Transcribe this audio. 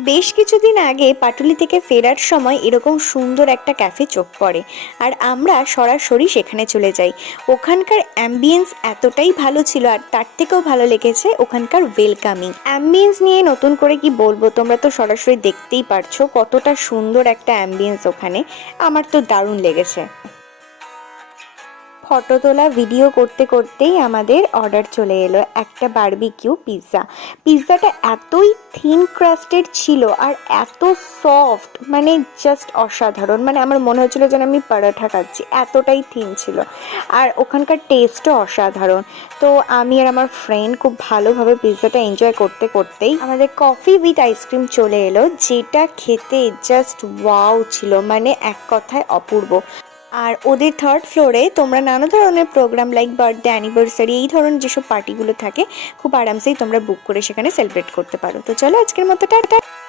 বেশ কিছুদিন আগে পাটুলি থেকে ফেরার সময় এরকম সুন্দর একটা ক্যাফে চোখ পড়ে, আর আমরা সরাসরি সেখানে চলে যাই। ওখানকার অ্যাম্বিয়েন্স এতটাই ভালো ছিল, আর তার থেকেও ভালো লেগেছে ওখানকার ওয়েলকামিং অ্যাম্বিয়েন্স নিয়ে নতুন করে কি বলবো, তোমরা তো সরাসরি দেখতেই পারছো কতটা সুন্দর একটা অ্যাম্বিয়েন্স ওখানে। আমার তো দারুণ লেগেছে। ফটো তোলা ভিডিও করতে করতেই আমাদের অর্ডার চলে এলো একটা বারবিকিউ পিৎজা। পিৎজাটা এতই থিন ক্রাস্টেড ছিল আর এত সফট, মানে জাস্ট অসাধারণ। মানে আমার মনে হচ্ছিল যেন আমি পরোটা খাচ্ছি, এতটাই থিন ছিল। আর ওখানকার টেস্টও অসাধারণ। তো আমি আর আমার ফ্রেন্ড খুব ভালোভাবে পিৎজাটা এনজয় করতে করতেই আমাদের কফি উইথ আইসক্রিম চলে এলো, যেটা খেতে জাস্ট ওয়াও ছিল, মানে এক কথায় অপূর্ব। আর ওদের থার্ড ফ্লোরে তোমরা নানা ধরনের প্রোগ্রাম লাইক বার্থডে, অ্যানিভার্সারি, এই ধরনের যেসব পার্টিগুলো থাকে খুব আরামসেই তোমরা বুক করে সেখানে সেলিব্রেট করতে পারো। তো চলো আজকের মতো টাটা।